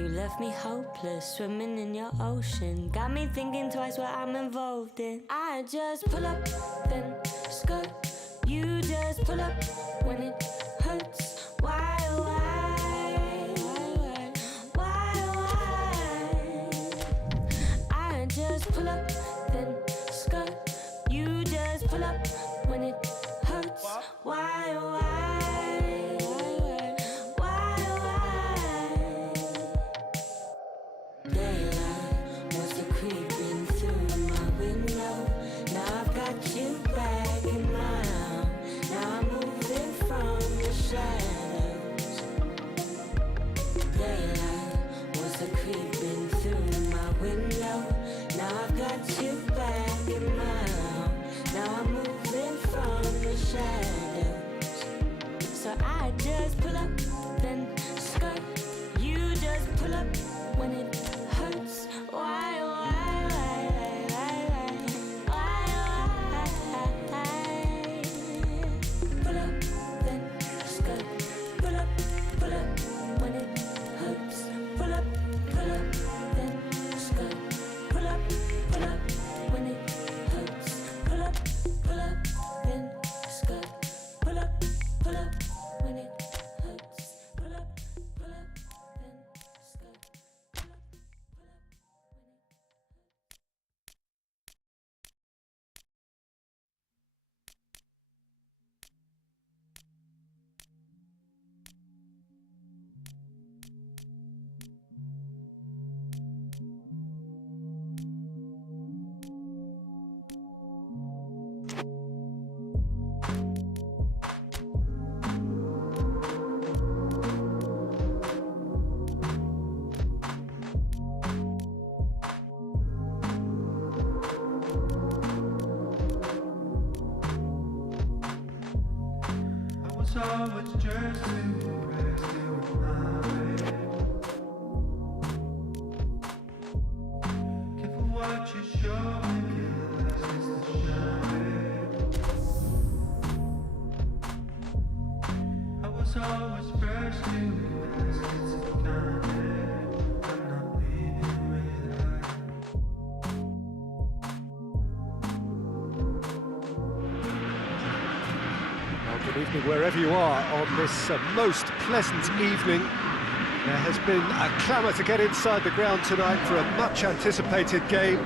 You left me hopeless, swimming in your ocean. Got me thinking twice what I'm involved in. I just pull up, then skirt. You just pull up when it hurts. Why, why? I just pull up, then skirt. You just pull up when it hurts. Why, Daylight wants to creeping through my window. Now I've got you back in my arms. Now I'm moving from the shadows. Daylight wants to creeping through my window. Now I've got you back in my arms. Now I'm moving from the shadows. So I just pull up, then skirt. You just pull up when it hurts. Why? Pull up, then skirt. Pull up when it hurts. Pull up, then skirt. Pull up when it hurts. Pull up, then skirt. Pull up when it hurts. Pull up, then skirt. So it's just to impress you with my way. Careful what you show me, license to shine. I was always first to invest in kind. I'm not leaving without. Good evening wherever you are on this most pleasant evening. There has been a clamour to get inside the ground tonight for a much anticipated game.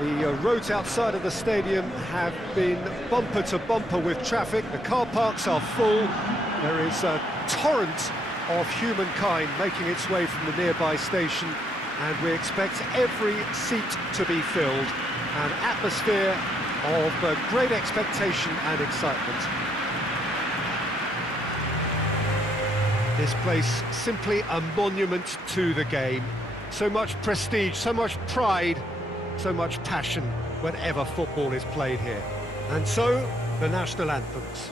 The roads outside of the stadium have been bumper to bumper with traffic. The car parks are full. There is a torrent of humankind making its way from the nearby station, and we expect every seat to be filled. An atmosphere of great expectation and excitement. This place simply a monument to the game. So much prestige, so much pride, so much passion whenever football is played here. And so, the national anthems.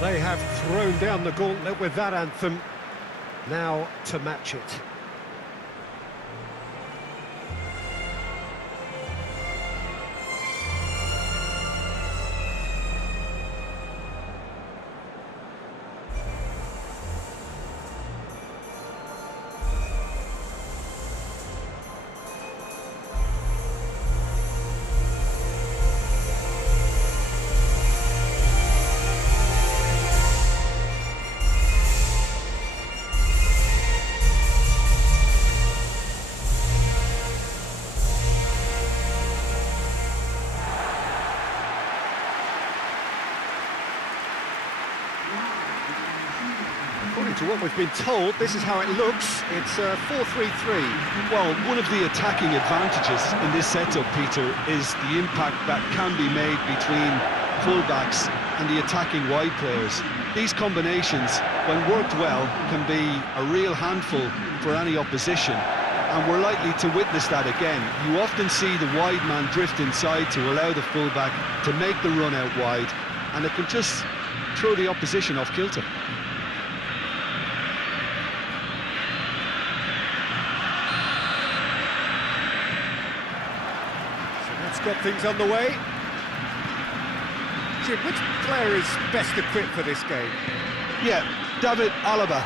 They have thrown down the gauntlet with that anthem, now to match it. According to what we've been told, this is how it looks. It's 4-3-3. Well, one of the attacking advantages in this setup, Peter, is the impact that can be made between fullbacks and the attacking wide players. These combinations, when worked well, can be a real handful for any opposition, and we're likely to witness that again. You often see the wide man drift inside to allow the fullback to make the run out wide, and it can just throw the opposition off kilter. So that's got things on the way. Jim, which player is best equipped for this game? Yeah, David Alaba,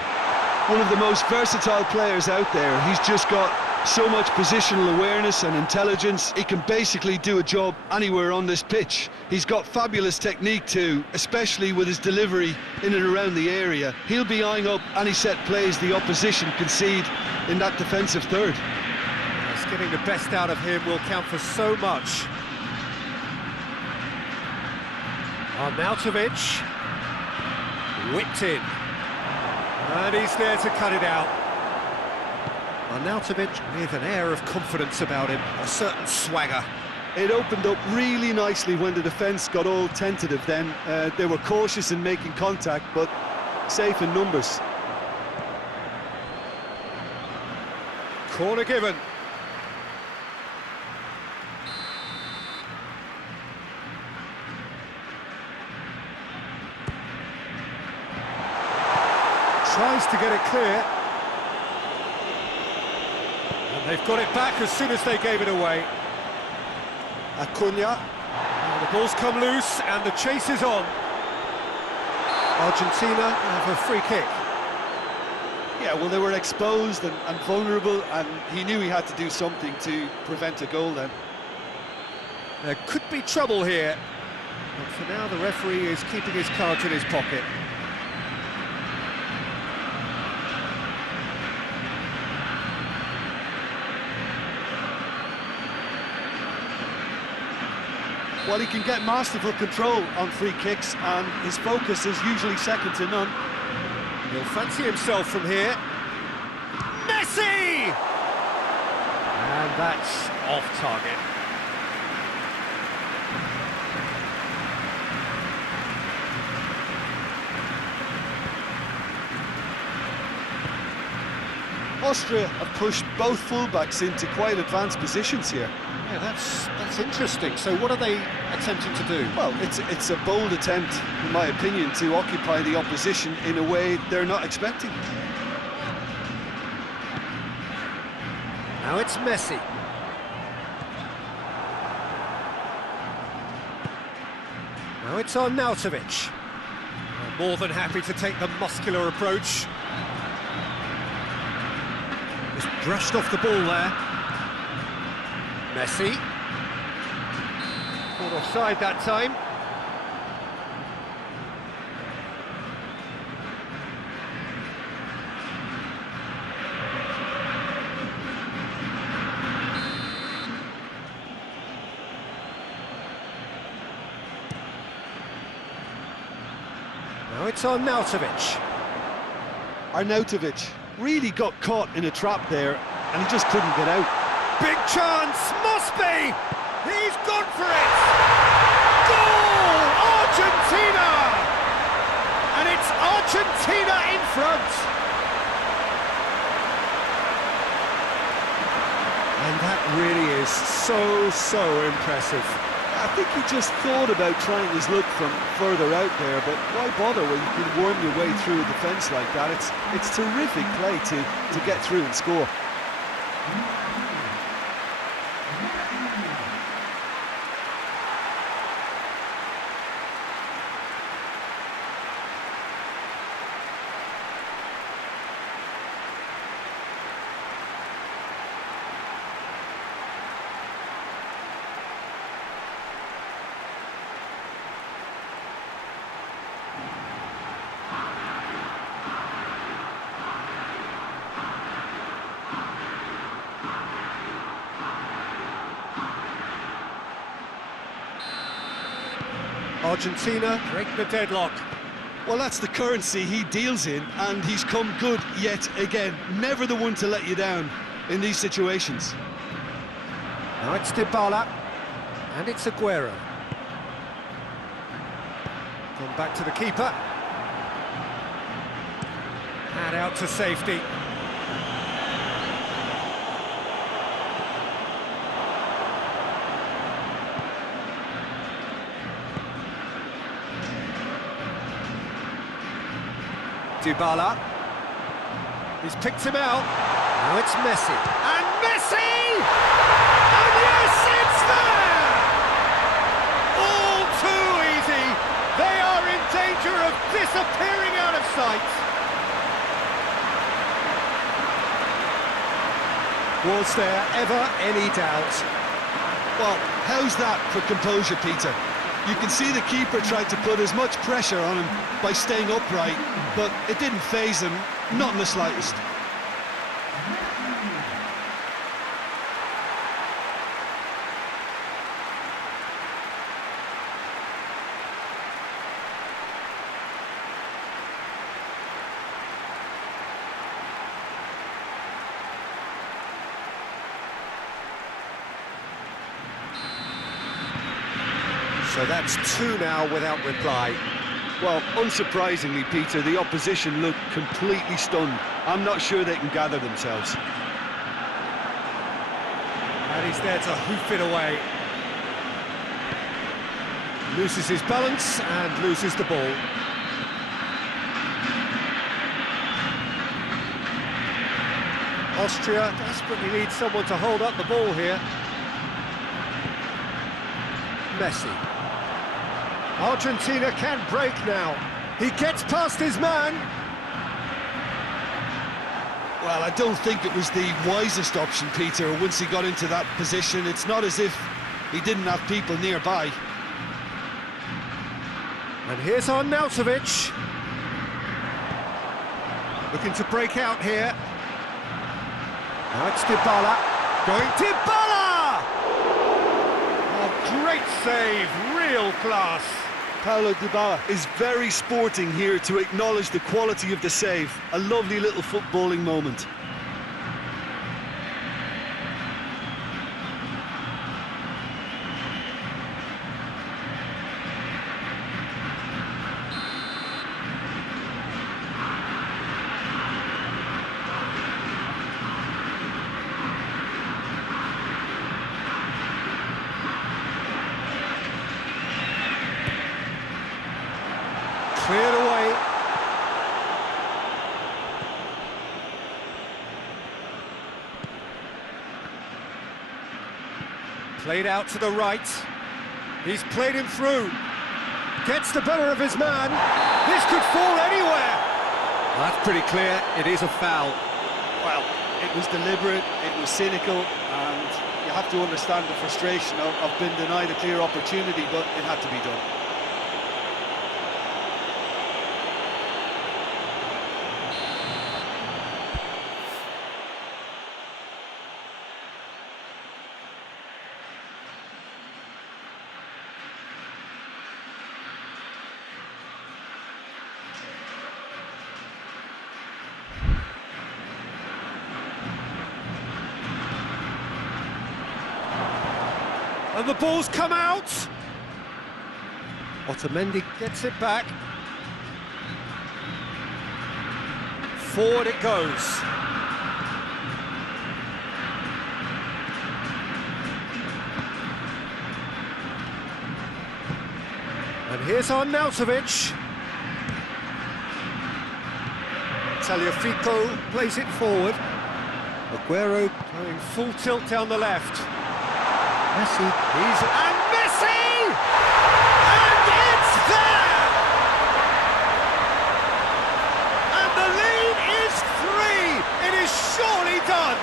one of the most versatile players out there. He's just got so much positional awareness and intelligence. He can basically do a job anywhere on this pitch. He's got fabulous technique too, especially with his delivery in and around the area. He'll be eyeing up any set plays the opposition concede in that defensive third. Yes, getting the best out of him will count for so much. Arnautovic, whipped in, and he's there to cut it out. Arnautovic with an air of confidence about him, a certain swagger. It opened up really nicely when the defence got all tentative then. They were cautious in making contact, but safe in numbers. Corner given. Tries to get it clear. And they've got it back as soon as they gave it away. Acuna. And the ball's come loose and the chase is on. Argentina have a free kick. Yeah, well, they were exposed and vulnerable, and he knew he had to do something to prevent a goal then. There could be trouble here. But for now, the referee is keeping his cards in his pocket. Well, he can get masterful control on free kicks, and his focus is usually second to none. He'll fancy himself from here. Messi! And that's off target. Austria have pushed both fullbacks into quite advanced positions here. Yeah, that's interesting. So what are they attempting to do? Well, it's a bold attempt, in my opinion, to occupy the opposition in a way they're not expecting. Now it's Messi. Now it's Arnautovic. More than happy to take the muscular approach. Just brushed off the ball there. Messi. Caught offside that time. Now it's Arnautovic. Arnautovic really got caught in a trap there, and he just couldn't get out. Big chance, must be! He's gone for it! Goal! Argentina! And it's Argentina in front! And that really is so impressive. I think he just thought about trying his luck from further out there, but why bother when you can worm your way through a defence like that? It's terrific play to get through and score. Argentina break the deadlock. Well, that's the currency he deals in, and he's come good yet again. Never the one to let you down in these situations. Now it's Dybala, and it's Aguero. Gone back to the keeper. And out to safety. Dybala. He's picked him out. Now it's Messi. And Messi! And yes, it's there! All too easy. They are in danger of disappearing out of sight. Was there ever any doubt? Well, how's that for composure, Peter? You can see the keeper tried to put as much pressure on him by staying upright, but it didn't faze him, not in the slightest. So that's two now without reply. Well, unsurprisingly, Peter, the opposition looked completely stunned. I'm not sure they can gather themselves. And he's there to hoof it away. Loses his balance and loses the ball. Austria desperately needs someone to hold up the ball here. Messi. Argentina can break now. He gets past his man. Well, I don't think it was the wisest option, Peter, once he got into that position. It's not as if he didn't have people nearby. And here's Arnautovic. Looking to break out here. Now it's Dybala. Going Dybala! Oh, great save, real class. Paulo Dybala is very sporting here to acknowledge the quality of the save. A lovely little footballing moment. Cleared away. Played out to the right. He's played him through. Gets the better of his man. This could fall anywhere. That's pretty clear. It is a foul. Well, it was deliberate, it was cynical, and you have to understand the frustration of being denied a clear opportunity, but it had to be done. And the ball's come out. Otamendi gets it back. Forward it goes. And here's Arnautovic. Tagliafico plays it forward. Aguero going full tilt down the left. Messi, and Messi! And it's there! And the lead is 3! It is surely done!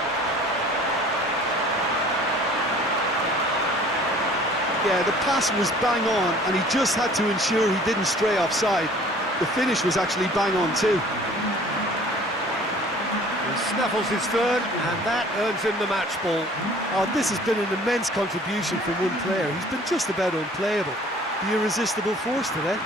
Yeah, the pass was bang on, and he just had to ensure he didn't stray offside. The finish was actually bang on too. He snaffles his third, and that earns him the match ball. Oh, this has been an immense contribution from one player. He's been just about unplayable. The irresistible force today.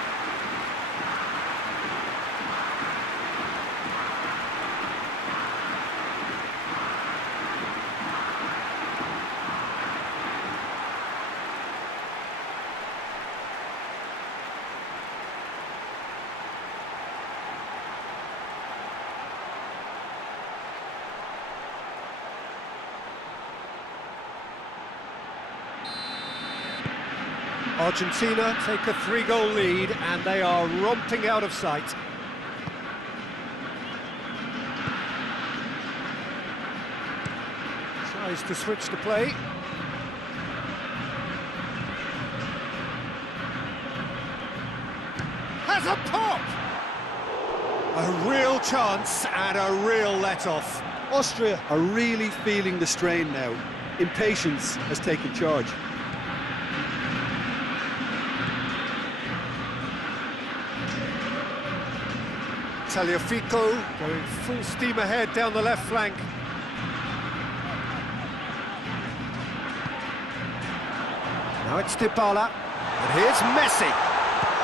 Argentina take a 3-goal lead, and they are romping out of sight. Tries to switch the play. Has a pop! A real chance and a real let-off. Austria are really feeling the strain now. Impatience has taken charge. Tagliafico going full steam ahead down the left flank. Now it's Dybala, and here's Messi.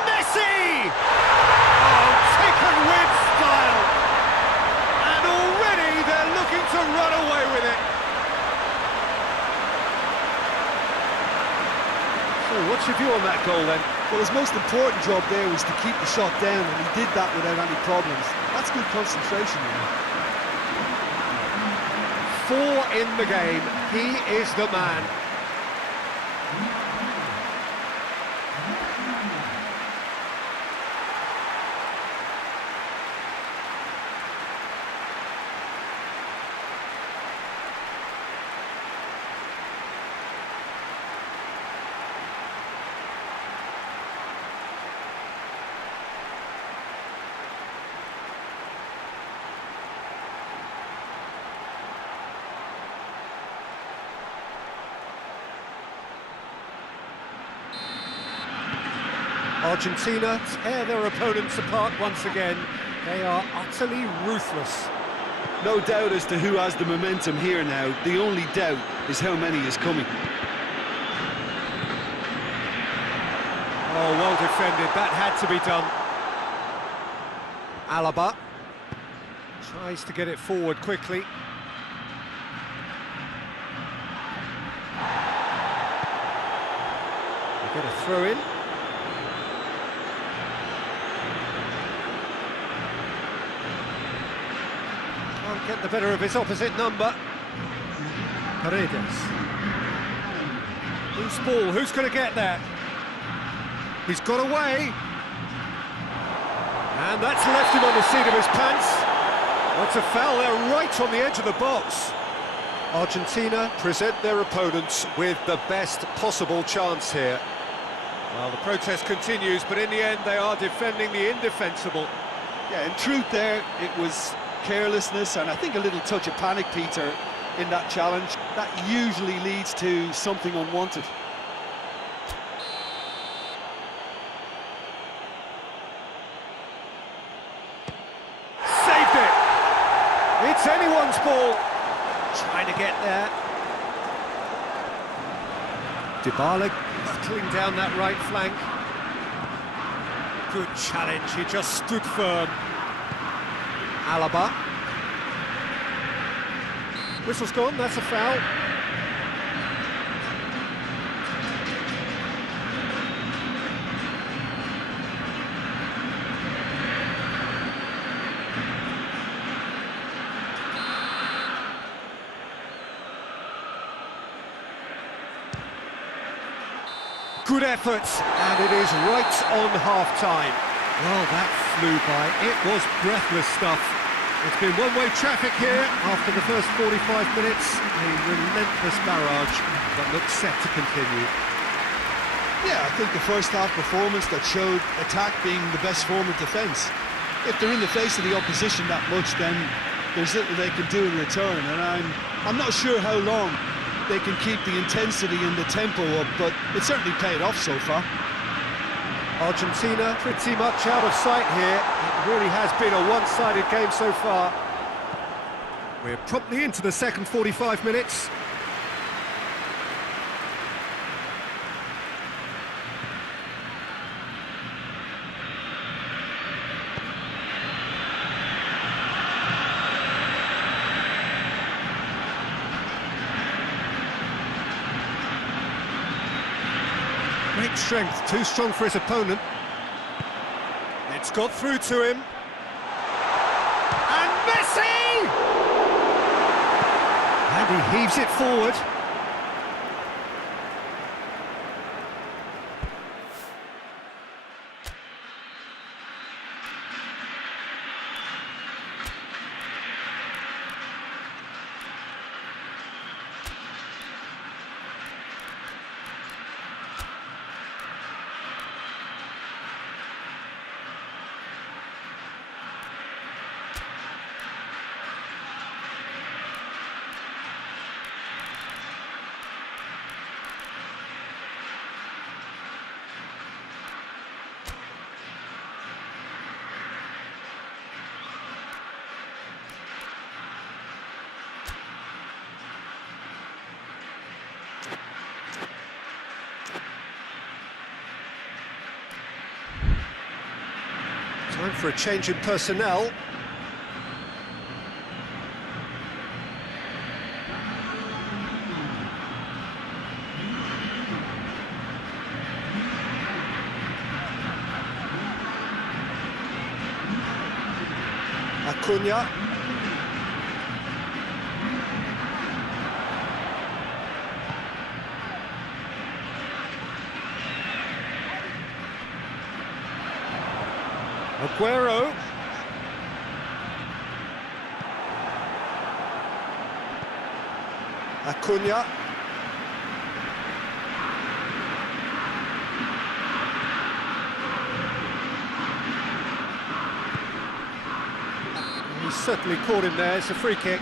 Messi! Oh, taken with style! And already they're looking to run away with it. So what's your view on that goal then? Well, his most important job there was to keep the shot down, and he did that without any problems. That's good concentration, you know. 4 in the game. He is the man. Argentina tear their opponents apart once again. They are utterly ruthless. No doubt as to who has the momentum here now. The only doubt is how many is coming. Oh, well defended. That had to be done. Alaba tries to get it forward quickly. They get a throw in. Can't get the better of his opposite number. Paredes. Loose ball, who's going to get there? He's got away. And that's left him on the seat of his pants. What's a foul there, right on the edge of the box. Argentina present their opponents with the best possible chance here. Well, the protest continues, but in the end they are defending the indefensible. Yeah, in truth there, it was carelessness and I think a little touch of panic, Peter, in that challenge. That usually leads to something unwanted. Saved it! It's anyone's ball. Trying to get there. Dybala battling down that right flank. Good challenge, he just stood firm. Alaba. Whistle's gone, that's a foul. Good effort, and it is right on half-time. Well, that flew by. It was breathless stuff. It's been one-way traffic here after the first 45 minutes. A relentless barrage that looks set to continue. Yeah, I think the first half performance that showed attack being the best form of defence. If they're in the face of the opposition that much, then there's little they can do in return, and I'm not sure how long they can keep the intensity and the tempo up, but it certainly paid off so far. Argentina pretty much out of sight here. It really has been a one-sided game so far. We're promptly into the second 45 minutes. Great strength, too strong for his opponent. It's got through to him. And Messi! And he heaves it forward. Time for a change in personnel. Acuna. Aguero. Acuna. He's certainly caught him there. It's a free kick.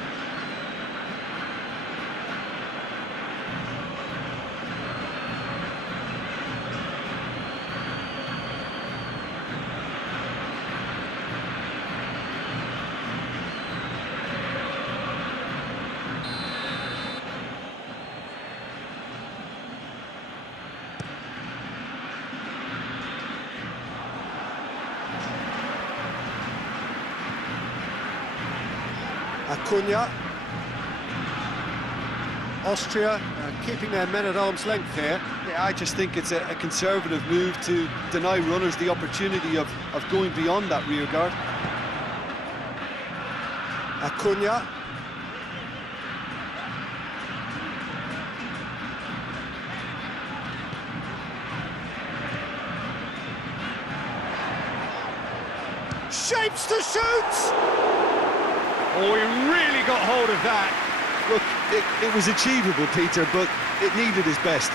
Acuna. Austria keeping their men at arm's length here. Yeah, I just think it's a conservative move to deny runners the opportunity of going beyond that rear guard. Acuna. Shapes to shoot! Oh, he really got hold of that. Look, it was achievable, Peter, but it needed his best.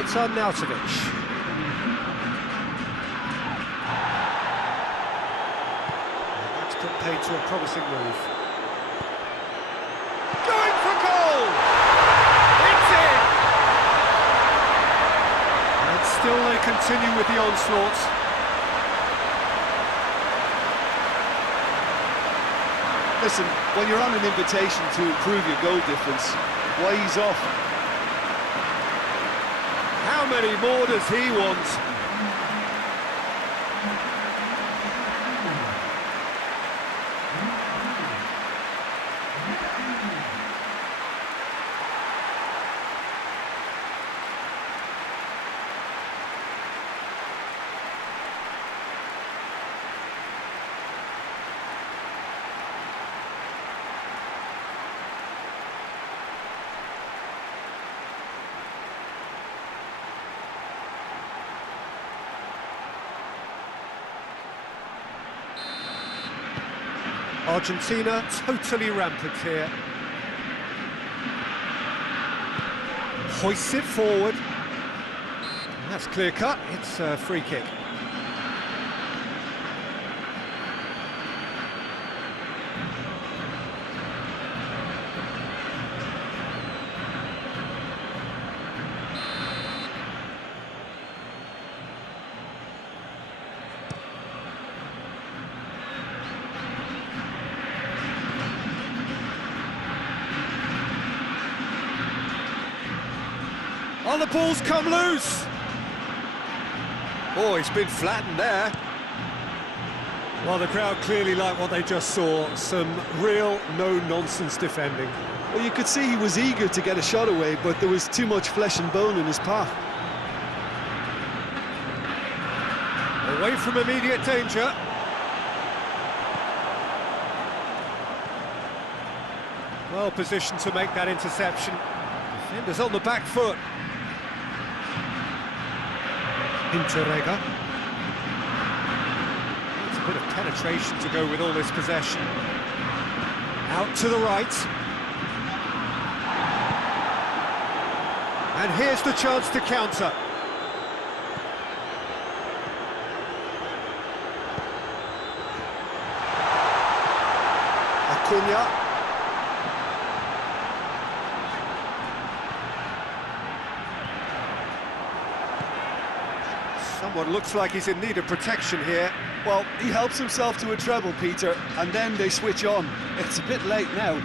It's Arnautovic. That's put paid to a promising move. Going for goal! It's in! And still they continue with the onslaught. Listen, when you're on an invitation to improve your goal difference, why ease off? How many more does he want? Argentina totally rampant here. Hoists it forward. That's clear cut, it's a free kick. Oh, the ball's come loose! Oh, he's been flattened there. Well, the crowd clearly like what they just saw. Some real no-nonsense defending. Well, you could see he was eager to get a shot away, but there was too much flesh and bone in his path. Away from immediate danger. Well positioned to make that interception. Defenders on the back foot. Interrega. It's a bit of penetration to go with all this possession. Out to the right. And here's the chance to counter. Acuna. Someone looks like he's in need of protection here. Well, he helps himself to a treble, Peter, and then they switch on. It's a bit late now.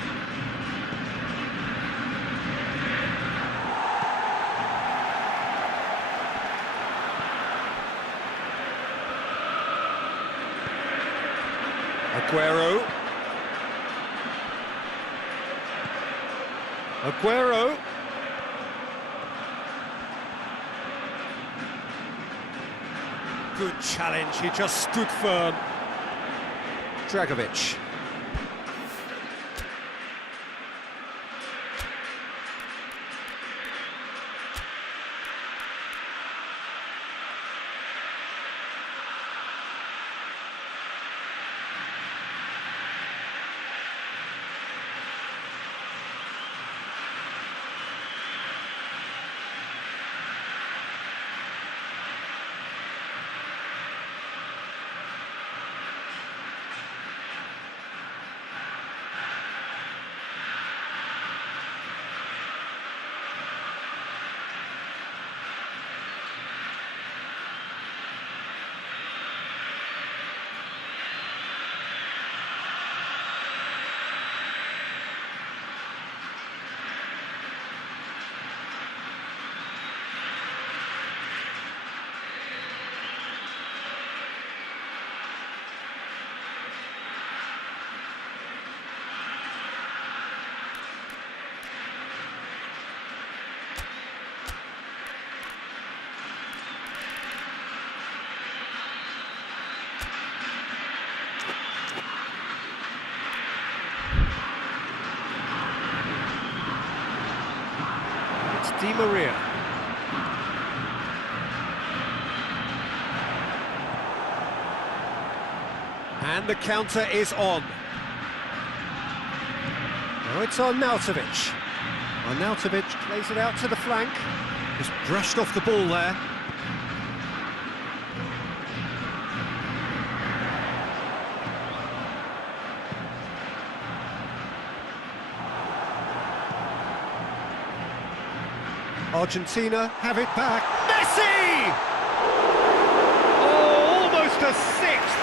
Aguero. Good challenge, he just stood firm. Dragovic. Di Maria. And the counter is on. Now it's on Arnautovic. Arnautovic plays it out to the flank. Just brushed off the ball there. Argentina have it back. Messi! Oh, almost a sixth!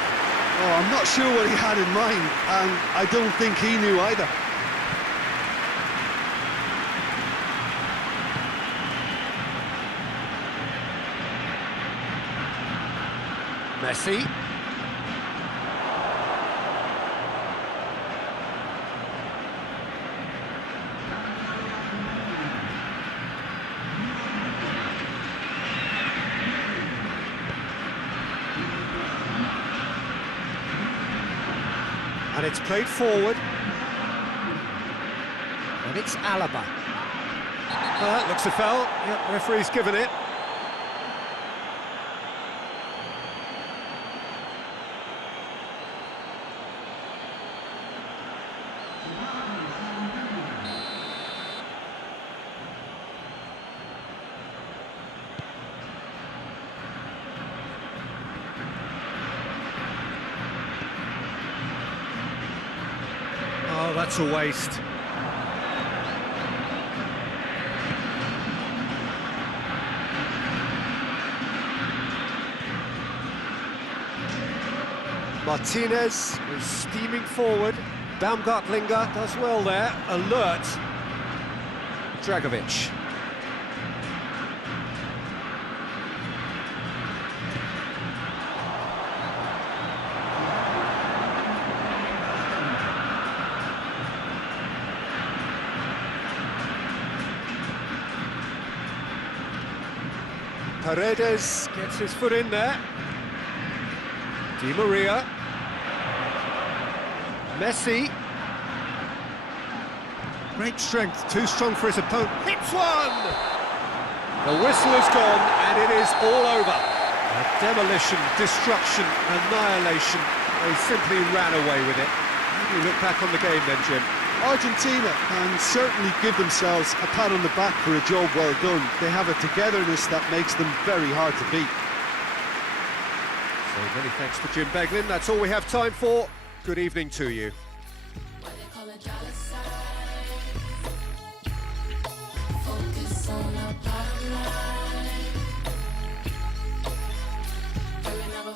Oh, I'm not sure what he had in mind, and I don't think he knew either. Messi. And it's played forward. And it's Alaba. Well, that looks a foul. Yep, referee's given it. Oh, that's a waste. Martinez is steaming forward. Baumgartlinger does well there. Alert. Dragovic. Paredes gets his foot in there. Di Maria. Messi. Great strength, too strong for his opponent. Hits one! The whistle is gone and it is all over. Demolition, destruction, annihilation. They simply ran away with it. How do you look back on the game then, Jim? Argentina can certainly give themselves a pat on the back for a job well done. They have a togetherness that makes them very hard to beat. So many thanks to Jim Beglin. That's all we have time for. Good evening to you.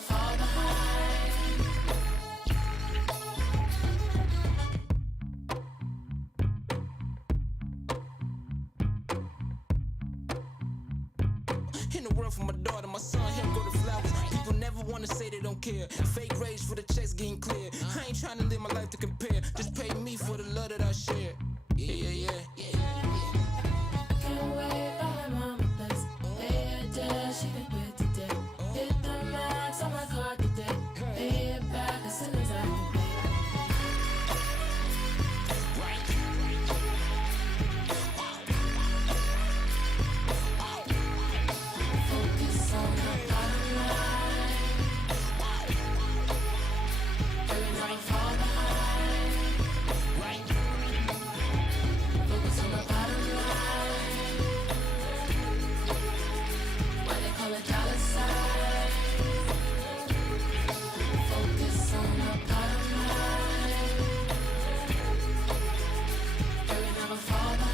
Fall behind. girl for my daughter, my son, him go to flowers. People never wanna say they don't care. Fake rage for the checks getting clear. I ain't trying to live my life to compare. Just pay me for the love that I share. Yeah, yeah, yeah, yeah. Can't wait for my mama place. Pay her debt, she can quit today. Hit the max on my card today. Pay it back as soon as I can pay. Focus on the bottom line. Every never fall behind. Focus on the bottom line. Why they call it dollar sign? Focus on the bottom line. Every never fall behind.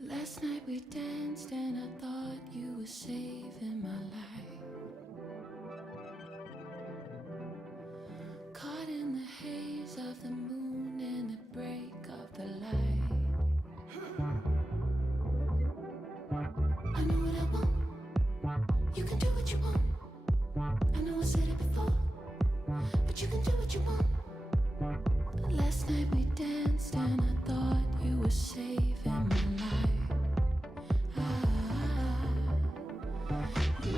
Last night we danced and I thought you were saving my life. Caught in the haze of the moon and the break of the light. I know what I want. You can do what you want. I know I said it before, but you can do what you want. Last night we danced and I thought you were saving my life. You